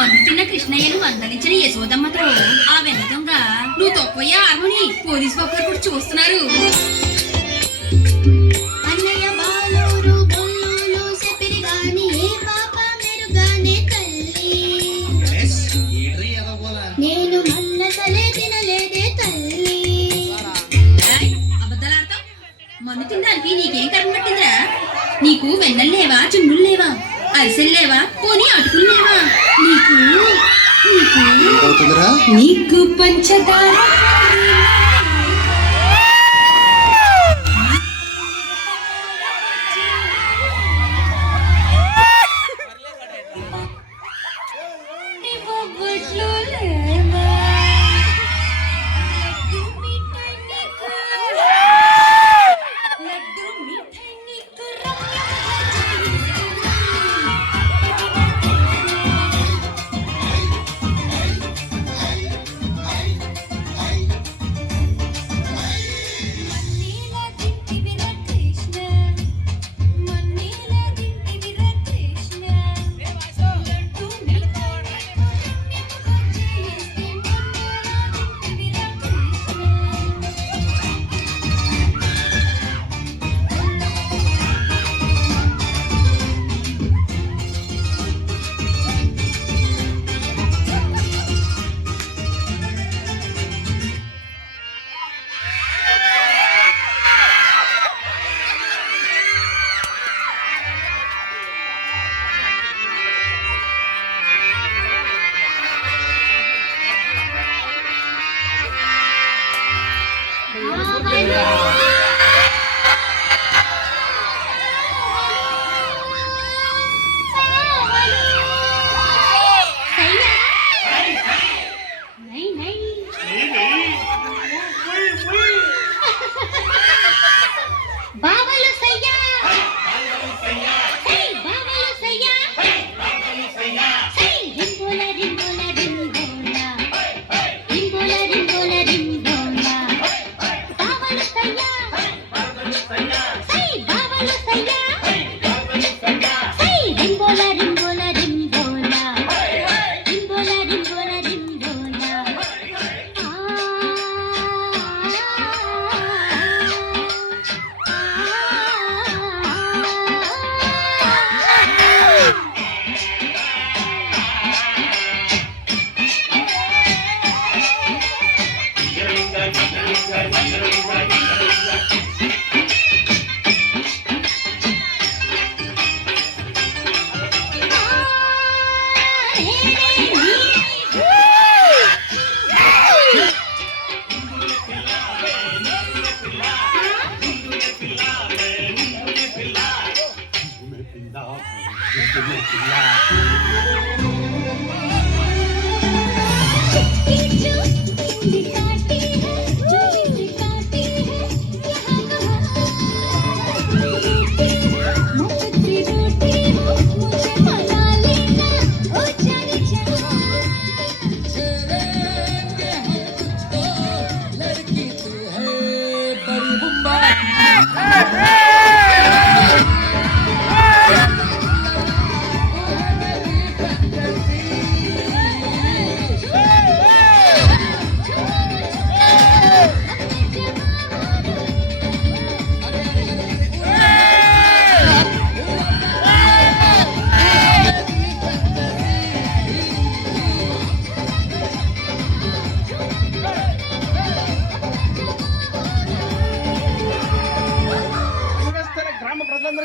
మంచున్న కృష్ణయ్యను మందలించిన యశోదమ్మతో ఆ వెన్న దొంగ నువ్వు తొక్కోయ్యా హార్మోని పోలీసు బాబులు కూడా చూస్తున్నారు. అన్నయ్య బాలూరు బొల్లూరు సెపిరిగాని ఏ పాప మెరుగానే తల్లి నేను మన్నసలే తినలేదే తల్లి. అబద్ధాలాడతావు. మన్ను తినడానికి నీకేం కర్మ పట్టిందిరా? నీకు వెన్నెలు లేవా, చున్నులు లేవా, అరిసెలు లేవా, పోనీ అటుకులు లేవా? నీకు నీకు నీకు పంచదార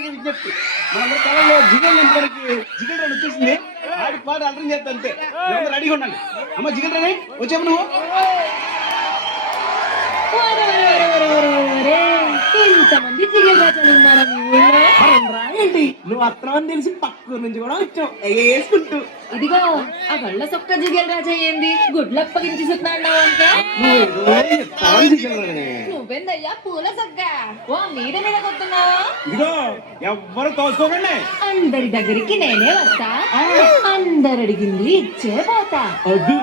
విజ్ఞప్తి మన కాలంలో జిగల్ మనకి జిగల్ రన్ వచ్చేసింది ఆడి పాట అర్థం చేస్తా అంతే రెడీగా ఉండండి అమ్మ జిగల్ రని వచ్చాము నువ్వు ఇంతమంది జిగల్ రాజాలు ఉన్నారా మీ ఊళ్ళో? ఏంటి నువ్వు అత్తనం తెలిసి పక్క నుంచి కూడా వచ్చావు వేసుకుంటూ ఇదిగో ఆ గళ్ళ సొక్క జిగల్ రాజా ఏంది గుడ్లు అప్పగించుతున్నాడు అంటే నువ్వేందయ్యా పూల సొక్క ఓ మీద మీద కొడుతున్నావా? ఇదిగో ఎవ్వరు తోసుకోకండి అందరి దగ్గరికి నేనే వస్తా అందరు అడిగింది ఇచ్చే పోతా. అది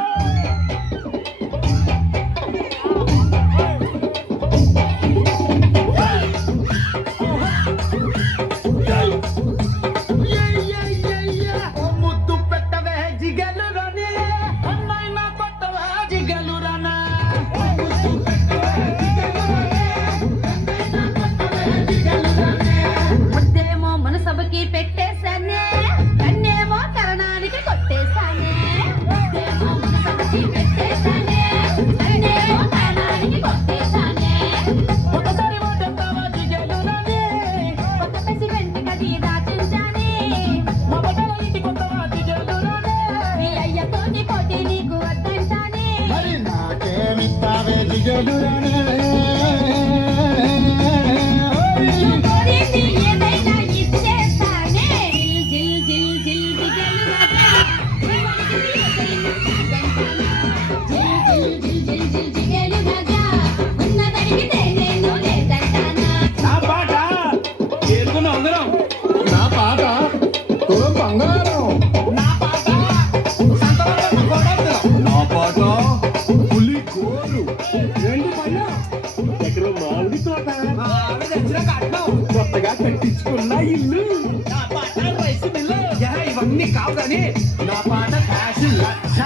ముద్దు పెట్టవే జిగలు చెడురానే కోరింది ఏదైనా ఇచ్చేస్తానే జిల్ జిల్ జిల్ జిగలుగా జిల్ జిల్ జిల్ జిల్ జిగలుగా ఉన్నదడిగితే నేను లేదంటానా నా పాట చేరుకున్నాం అందరం నా పాట తులం బంగారం. నా పాట సంతలో కొడతాం నా పాట పులి గోరు. రెండు పళ్ళ ఎకరం మామిడి తోట. ఆవిడ తెచ్చిన కట్నం కొత్తగా కట్టించుకున్న ఇల్లు. నా పాట రైస్ మిల్లు ఇవన్నీ కావు కానీ నా పాట ఫ్యాషన్ లక్ష